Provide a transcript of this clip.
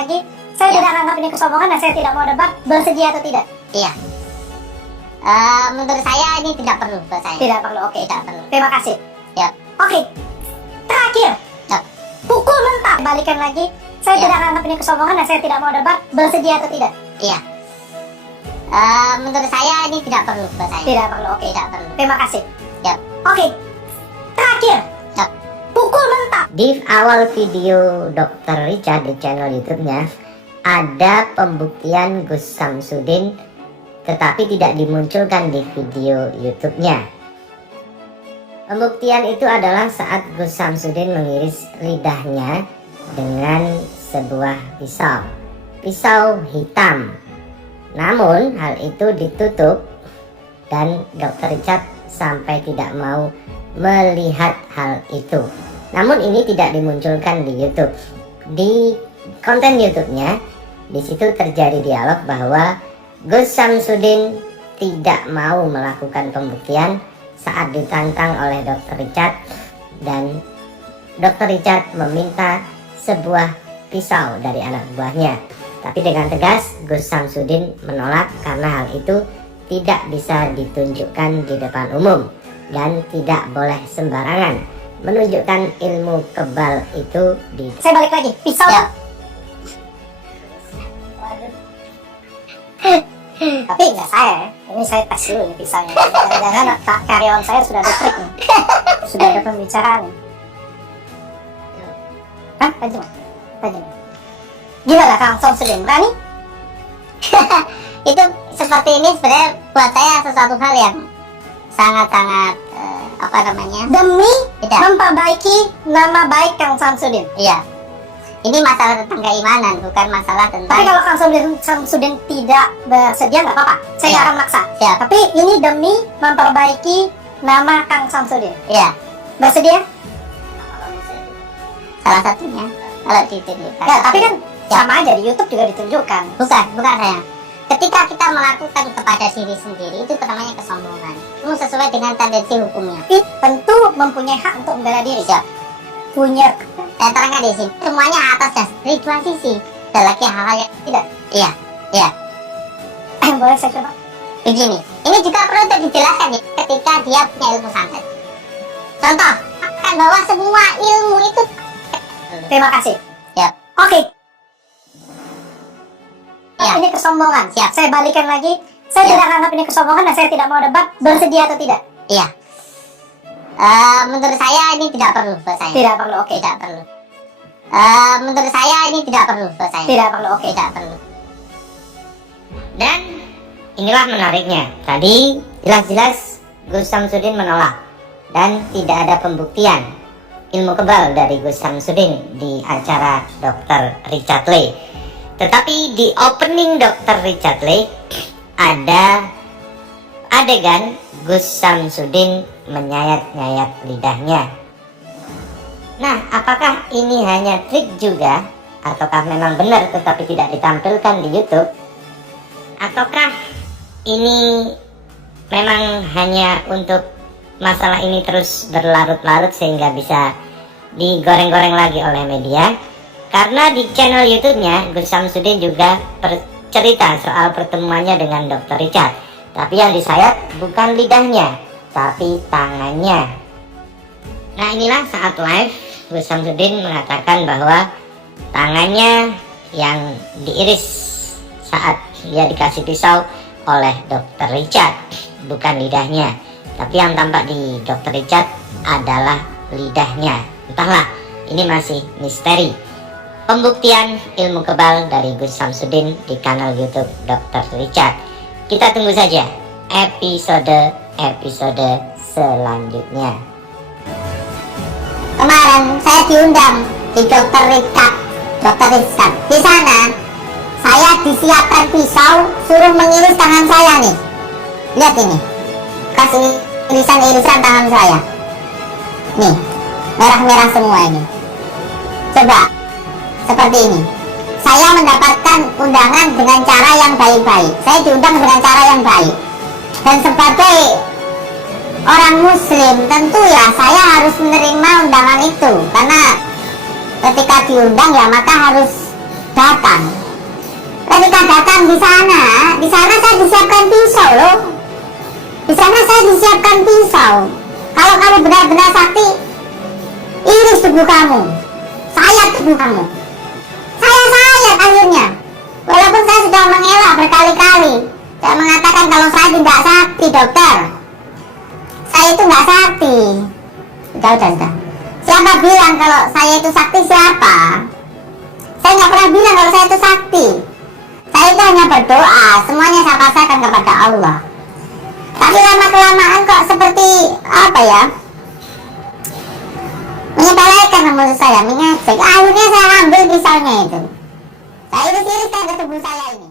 lagi, saya tidak anggap ini kesombongan dan saya tidak mau debat. Bersedia atau tidak? Iya. Menurut saya ini tidak perlu buat saya. Tidak perlu, oke. Tidak perlu. Terima kasih. Ya. Oke, terakhir, Ya. pukul mentah. Balikan lagi, saya Ya. tidak anggap ini kesombongan dan saya tidak mau debat. Bersedia atau tidak? Iya. Menurut saya ini tidak perlu buat saya. Tidak perlu, oke. Tidak perlu. Terima kasih. Ya. Oke, terakhir, Ya. pukul mentah. Di awal video Dr. Richard di channel YouTube-nya ada pembuktian Gus Samsudin, tetapi tidak dimunculkan di video YouTube-nya. Pembuktian itu adalah saat Gus Samsudin mengiris lidahnya dengan sebuah pisau hitam. Namun hal itu ditutup dan Dr. Richard sampai tidak mau melihat hal itu. Namun ini tidak dimunculkan di YouTube. Di konten YouTube-nya, di situ terjadi dialog bahwa Gus Samsudin tidak mau melakukan pembuktian saat ditantang oleh Dr. Richard, dan Dr. Richard meminta sebuah pisau dari anak buahnya. Tapi dengan tegas Gus Samsudin menolak karena hal itu tidak bisa ditunjukkan di depan umum dan tidak boleh sembarangan menunjukkan ilmu kebal itu di. Saya balik lagi, pisau. Ya. Tapi nggak saya, ini saya tes dulu nih pisaunya. Jangan-jangan karyawan saya sudah ada trik nih, sudah ada pembicaraan nih. Hah? Tajam? Tajam. Gimana Kang Samsudin, berani? Itu seperti ini sebenarnya buat saya sesuatu hal yang sangat-sangat Demi Tidak. memperbaiki nama baik Kang Samsudin. Iya. Ini masalah tentang keimanan, bukan masalah Tapi tentang. kalau Kang Samsudin tidak bersedia nggak apa-apa, saya nggak Iya. akan maksa. Siap. Tapi ini demi memperbaiki nama Kang Samsudin. Iya. Bersedia? Salah satunya kalau ditunjukkan. Ya, tapi kan Ya. sama aja di YouTube juga ditunjukkan. bukan saya. Ketika kita melakukan kepada diri sendiri itu namanya kesombongan. Itu sesuai dengan tendensi hukumnya. Tapi tentu mempunyai hak untuk membela diri. Siap. Punya. Saya terangkan di sini. Semuanya atas dasar dari dua sisi. Ada lagi hal-hal yang tidak. Iya. Iya. Boleh saya coba? Begini. Ini juga perlu untuk dijelaskan ya. Ketika dia punya ilmu santet. Contoh. Kan bahwa semua ilmu itu. Terima kasih. Siap. Oke. Ya. Ini kesombongan. Siap. Saya balikan lagi. Saya Ya. tidak anggap ini kesombongan dan saya tidak mau debat. Bersedia atau tidak? Iya. Menurut saya ini tidak perlu buat saya. Tidak perlu, oke. Tidak perlu. Menurut saya ini tidak perlu buat saya. Tidak perlu, oke. Tidak perlu. Dan inilah menariknya. Tadi jelas-jelas Gus Samsudin menolak dan tidak ada pembuktian ilmu kebal dari Gus Samsudin di acara Dr. Richard Lee. Tetapi di opening Dr. Richard Lee ada adegan Gus Samsudin menyayat-nyayat lidahnya. Nah, apakah ini hanya trik juga ataukah memang benar tetapi tidak ditampilkan di YouTube? Ataukah ini memang hanya untuk masalah ini terus berlarut-larut sehingga bisa digoreng-goreng lagi oleh media? Karena di channel YouTube-nya Gus Samsudin juga cerita soal pertemuannya dengan Dr. Richard. Tapi yang disayat bukan lidahnya, tapi tangannya. Nah, inilah saat live Gus Samsudin mengatakan bahwa tangannya yang diiris saat dia dikasih pisau oleh Dr. Richard, bukan lidahnya. Tapi yang tampak di Dr. Richard adalah lidahnya. Entahlah, ini masih misteri. Pembuktian ilmu kebal dari Gus Samsudin di kanal YouTube Dr. Richard. Kita tunggu saja episode selanjutnya. Kemarin saya diundang di Dr. Richard. Di sana saya disiapkan pisau, suruh mengiris tangan saya nih. Lihat ini, kasih irisan-irisan tangan saya. Nih, merah-merah semua ini. Coba, seperti ini. Saya mendapatkan undangan dengan cara yang baik-baik. Saya diundang dengan cara yang baik. Dan sebagai orang muslim, tentu ya saya harus menerima undangan itu. Karena ketika diundang ya maka harus datang. Ketika datang di sana saya disiapkan pisau loh. Di sana saya disiapkan pisau. Kalau kamu benar-benar sakti, iris tubuh kamu, sayat tubuh kamu. Saya sayat akhirnya. Walaupun saya sudah mengelak berkali-kali, saya mengatakan kalau saya tidak sakti dokter, saya itu nggak sakti. Sudah. Siapa bilang kalau saya itu sakti? Siapa? Saya nggak pernah bilang kalau saya itu sakti. Saya itu hanya berdoa, semuanya saya pasrahkan kepada Allah. Tapi lama-kelamaan kok seperti apa ya, menyepelekan menurut saya, mengejek. Akhirnya saya ambil pisaunya itu, saya iris-iriskan ke tubuh saya ini.